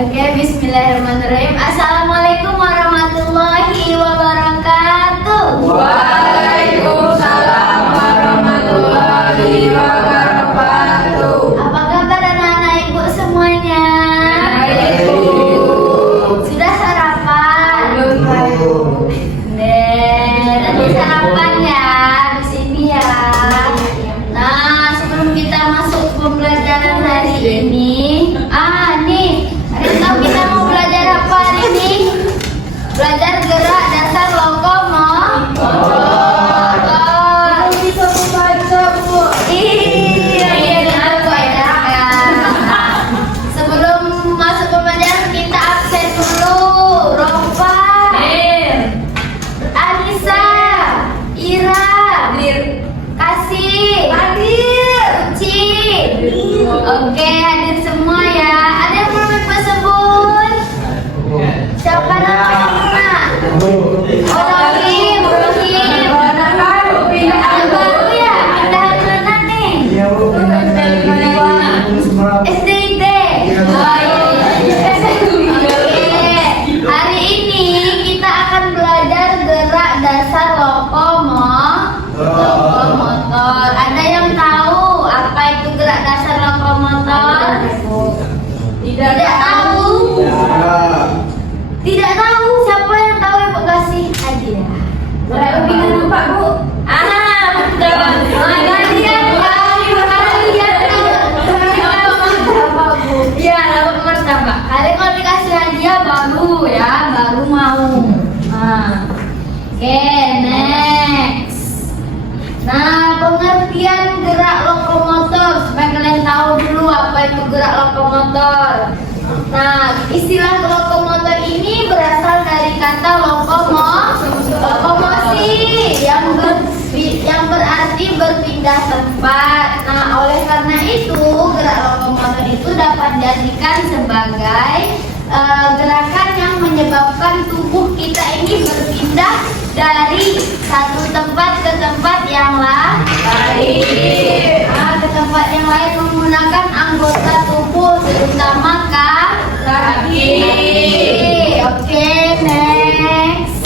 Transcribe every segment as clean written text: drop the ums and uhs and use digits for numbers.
Oke, bismillahirrahmanirrahim. Assalamualaikum warahmatullahi wabarakatuh. Waalaikumsalam warahmatullahi wabarakatuh. Apa kabar anak-anak ibu semuanya? Baik, Bu. Sudah sarapan? Belum. Nanti sarapan ya di sini ya. Nah, sebelum kita masuk pembelajaran hari ini, nih, ada yang tahu kita mau belajar apa hari ini? Belajar gerak dasar lokomotor. Bisa membaca, Bu. Iya, benar kok ya. Sebelum masuk pembelajaran kita absen dulu. Rofa, Anissa, Ira, Kasih, Uci. Oke, hadir semua ya. Ada yang belum disebut? Siapa namanya? Rohim. Yang baru ya? Pindahan mana nih? SDIT. Oh iya. Oke. Hari ini kita akan belajar gerak dasar lokomotor. Ada yang tahu apa itu gerak dasar lokomotor? Tidak tahu. Tidak tahu. Siapa yang tahu? Ibu kasih hadiah. Bingung, Pak, Bu. Kali kalau dikasih hadiah baru ya, baru mau. Oke, next. Nah, pengertian gerak lokomotor supaya kalian tahu dulu apa itu gerak lokomotor. Nah, istilah lokomotor ini berasal dari kata lokomosi yang berarti berpindah tempat. Nah, oleh karena itu gerak lokomotor itu dapat dijadikan sebagai gerakan yang menyebabkan tubuh kita ini berpindah dari satu tempat ke tempat yang lain. Ke tempat yang lain menggunakan anggota tubuh terutama kaki. Oke, next.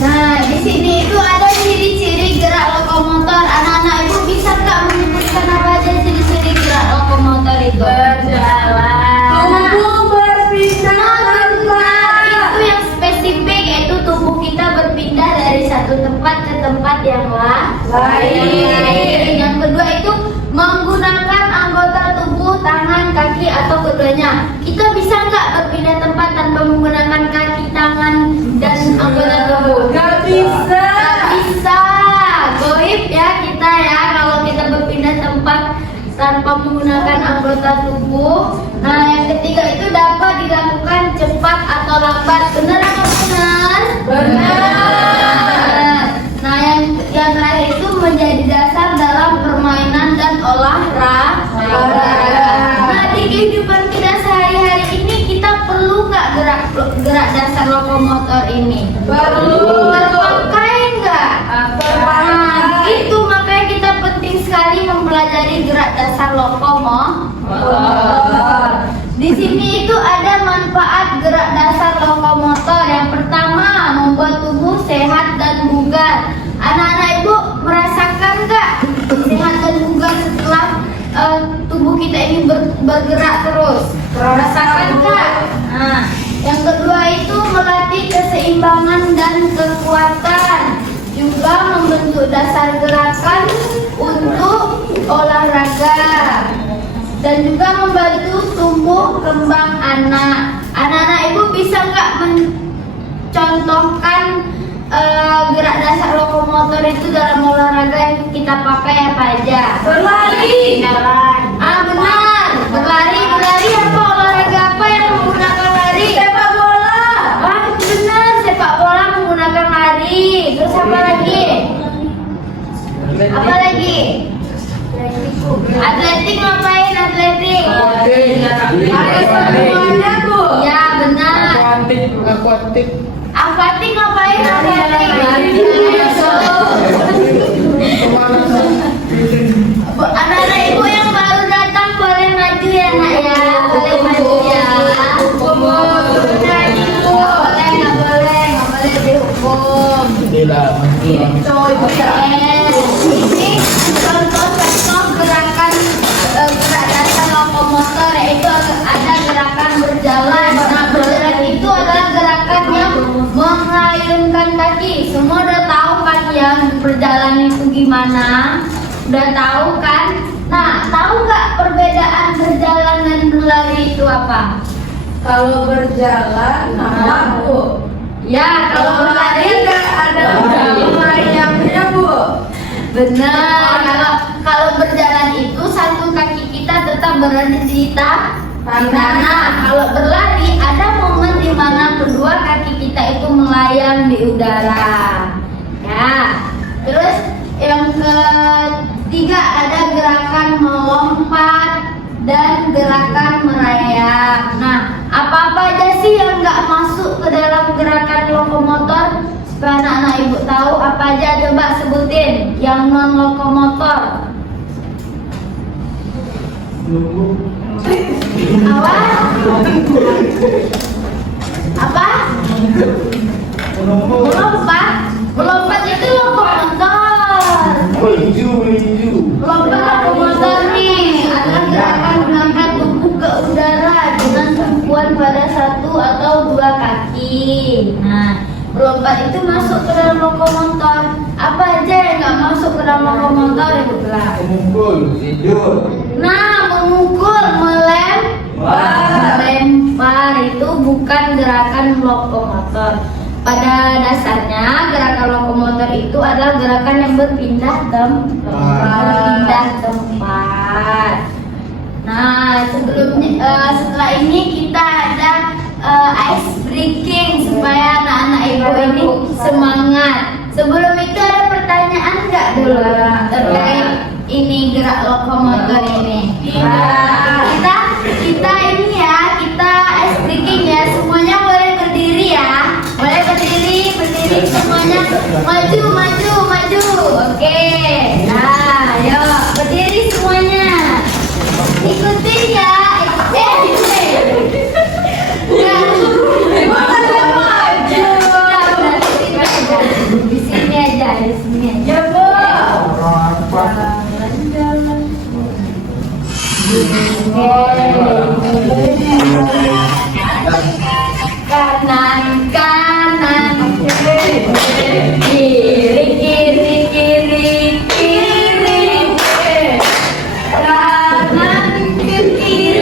Nah, di sini itu ada ciri-ciri gerak lokomotor. Anak-anak ibu bisa nggak menyebutkan apa aja ciri-ciri gerak lokomotor itu? Tubuh berpindah tempat. Itu yang spesifik, yaitu tubuh kita berpindah dari satu tempat ke tempat yang lain. Yang kedua itu menggunakan anggota tubuh, tangan, kaki atau keduanya. Kita bisa nggak berpindah tempat tanpa menggunakan kaki, tangan, dan anggota tubuh? Nggak bisa. Nggak bisa. Goib ya kita ya kalau kita berpindah tempat tanpa menggunakan anggota tubuh. Nah, yang ketiga itu dapat dilakukan cepat atau lambat. Benar atau benar? Benar. Nah, yang terakhir itu menjadi dasar dalam permainan dan olahraga. Nah, di kehidupan kita sehari-hari ini kita perlu nggak gerak dasar lokomotor ini? Perlu. Terpakai nggak? Nah, itu makanya kita penting sekali mempelajari gerak dasar lokomotor. Di sini itu ada manfaat gerak dasar lokomotor. Yang pertama, membuat tubuh sehat dan bugar. Anak-anak ibu merasakan nggak sehat dan bugar setelah tubuh kita ini bergerak terus? Merasakan nggak? Nah, yang kedua itu melatih keseimbangan dan kekuatan. Juga membentuk dasar gerakan untuk olahraga. Dan juga membantu tumbuh kembang anak. Anak-anak ibu bisa nggak mencontohkan gerak dasar lokomotor itu dalam olahraga yang kita pakai apa aja? Berlari. Benar. Berlari apa olahraga apa yang menggunakan lari? Sepak bola. Benar, sepak bola menggunakan lari. Terus apa lagi? Apa lagi? Atletik ngapain atletik? Ada semuanya, Bu. Ya benar. Akuatik. Aquatic ngapain aquatic? Anak-anak ibu yang baru datang boleh maju ya nak Itulah Itu ibu ya. Ini contoh-contoh gerakan gerak dasar lokomotor, yaitu ada gerakan berjalan. Nah, berjalan itu adalah gerakan yang mengayunkan kaki. Semua udah tahu kan yang berjalan itu gimana? Udah tahu kan? Nah, tahu nggak perbedaan berjalan dan berlari itu apa? Kalau berjalan, nah Bu. Ya, kalau berlari ada melayangnya Bu. benar. Kalau berjalan itu satu kaki kita tetap berada di tanah. Kalau berlari ada momen di mana kedua kaki kita itu melayang di udara. Ya. Terus yang ketiga ada gerakan melompat dan gerakan merayap. Nah, apa-apa aja sih yang nggak masuk ke dalam gerakan lokomotor? Supaya anak-anak ibu tahu apa aja, coba sebutin yang non lokomotor. Apa? Melompat. Melompat itu lokomotor. Lompat lokomotor nih adalah gerakan mengangkat tubuh ke udara dengan tumpuan pada satu atau dua kaki. Nah, melompat itu masuk ke dalam lokomotor. Apa aja yang nggak masuk ke dalam lokomotor itu lah? Nah, memukul, melempar itu bukan gerakan lokomotor. Pada dasarnya gerakan lokomotor itu adalah gerakan yang berpindah tempat. Nah, setelah ini kita ada ice breaking supaya anak-anak ibu ini semangat. Sebelum itu ada pertanyaan nggak dulu terkait ini gerak lokomotor ini? Kita ini ya, kita ice breaking ya. Semuanya boleh berdiri ya. Boleh berdiri semuanya. Maju. Oke. Nah, ayo berdiri semuanya. Ikutin ya. Di sini aja. Ya Bu. Kanan, kiri, kanan ke kiri.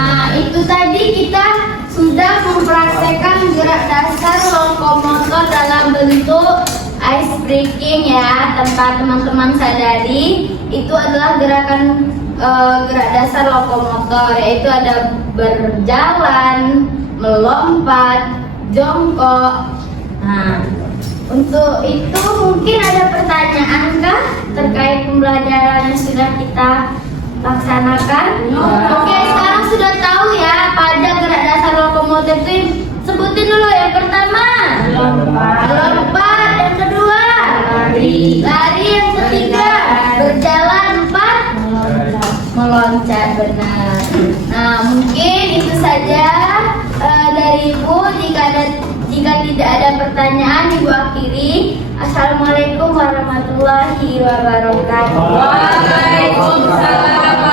Nah, itu tadi kita sudah mempraktekkan gerak dasar lokomotor dalam bentuk ice breaking ya. Tanpa teman-teman sadari, itu adalah gerakan gerak dasar lokomotor, yaitu ada berjalan, melompat, jongkok. Nah, untuk itu mungkin ada pertanyaan kah terkait pembelajaran yang sudah kita laksanakan? Oke, sekarang sudah tahu ya apa aja gerak dasar lokomotor itu. Sebutin dulu yang pertama, lompat, yang kedua, lari, yang ketiga, berjalan, empat, meloncat, benar. Nah, mungkin itu saja dari Ibu. Jika tidak ada pertanyaan, Ibu akhiri. Assalamualaikum warahmatullahi wabarakatuh. Waalaikumsalam.